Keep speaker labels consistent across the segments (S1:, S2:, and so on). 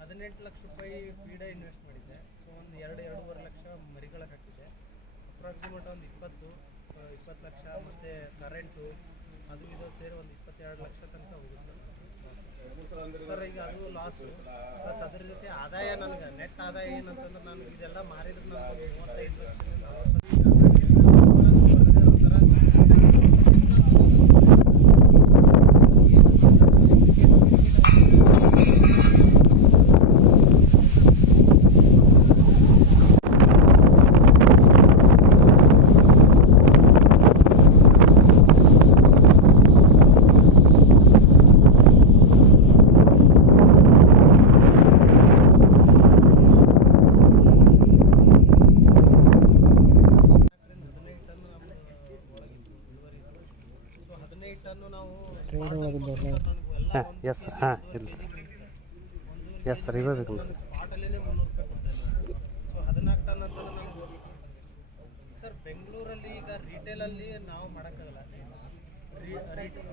S1: ಹದಿನೆಂಟು ಲಕ್ಷ ರೂಪಾಯಿ ಫೀಡ ಇನ್ವೆಸ್ಟ್ ಮಾಡಿದ್ದೆ. ಸೊ ಒಂದು ಎರಡು, ಎರಡೂವರೆ ಲಕ್ಷ ಮರಿಗಳ ಕಟ್ಟಿದೆ ಅಪ್ರಾಕ್ಸಿಮೇಟ್ ಒಂದು ಇಪ್ಪತ್ತು ಇಪ್ಪತ್ತು ಲಕ್ಷ, ಮತ್ತು ಕರೆಂಟು ಅದು ಇದು ಸೇರಿ ಒಂದು ಇಪ್ಪತ್ತೆರಡು ಲಕ್ಷ ತನಕ ಹೋಗುತ್ತೆ. ಸರ್, ಈಗ ಅದು ಲಾಸು ಪ್ಲಸ್ ಅದ್ರ ಜೊತೆ ಆದಾಯ ನನಗೆ ನೆಟ್ ಆದಾಯ ಏನಂತಂದ್ರೆ ನನಗೆ ಇದೆಲ್ಲ ಮಾರಿದ್ರೆ ನನಗೆ ಮೂವತ್ತೈದು ಲಕ್ಷದಿಂದ
S2: ಹಾಂ ಎಸ್ ಸರ್ ಹಾಂ ಇಲ್ಲ ಎಸ್ ಸರ್ ಇವೇ ಸರ್
S1: ಹದಿನಾಲ್ಕು ಟನ್ ಅಂತ ಸರ್ ಬೆಂಗಳೂರಲ್ಲಿ ಈಗ ರಿಟೇಲಲ್ಲಿ ನಾವು ಮಾಡೋಕ್ಕಾಗಲ್ಲ.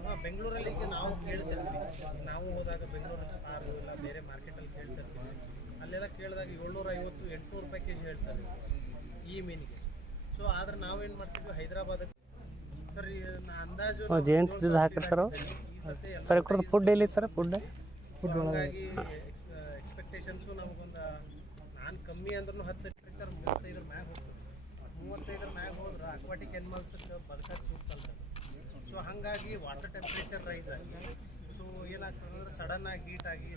S1: ಹಾಂ ಬೆಂಗಳೂರಲ್ಲಿ ಈಗ ನಾವು ಕೇಳ್ತಿರ್ತೀವಿ. ನಾವು ಹೋದಾಗ ಬೆಂಗಳೂರಲ್ಲಿ ಆರು ಇಲ್ಲ ಬೇರೆ ಮಾರ್ಕೆಟಲ್ಲಿ ಕೇಳ್ತಿರ್ತೀವಿ. ಅಲ್ಲೆಲ್ಲ ಕೇಳಿದಾಗ ಏಳ್ನೂರ ಐವತ್ತು ಎಂಟುನೂರು ರೂಪಾಯಿ ಕೆ ಜಿ ಹೇಳ್ತಾರೆ. ಈ ಮೀನಿಗೆ. ಸೊ ಆದ್ರೆ ನಾವೇನು ಮಾಡ್ತೀವಿ? ಹೈದರಾಬಾದಕ್ಕೆ ಸರ್ ಈ ನಾ ಅಂದಾಜು
S2: ಓ, ಜೇನ್ಸ್ ಇದು ಹಾಕ್ರಿ ಸರ್ ಸರ್ ಇಕ್ರದ್ದು ಫುಡ್ ಎಲ್ಲಿ ಸರ್ ಫುಡ್
S1: ಹಾಗಾಗಿ ಎಕ್ಸ್ಪೆಕ್ಟೇಷನ್ಸು ನಮಗೊಂದು ನಾನು ಕಮ್ಮಿ ಅಂದ್ರೂ ಹತ್ತು ಟೆಂಪ್ರೇಚರ್ ಮೂವತ್ತೈದರ ಮ್ಯಾಗ ಹೋಗ್ತದೆ. ಮೂವತ್ತೈದರ ಮ್ಯಾಗ ಹೋದ್ರೆ ಅಕ್ವಾಟಿಕ್ ಎನಿಮಲ್ಸಕ್ಕೆ ಬದುಕಕ್ಕೆ ಸೂಕ್ತಲ್ಲ ಸೊ ಹಾಗಾಗಿ ವಾಟರ್ ಟೆಂಪ್ರೇಚರ್ ರೈಸ್ ಆಗಿ. ಸೊ ಏನಾಗ್ತದೆ ಅಂದ್ರೆ ಸಡನ್ ಆಗಿ ಹೀಟ್ ಆಗಿ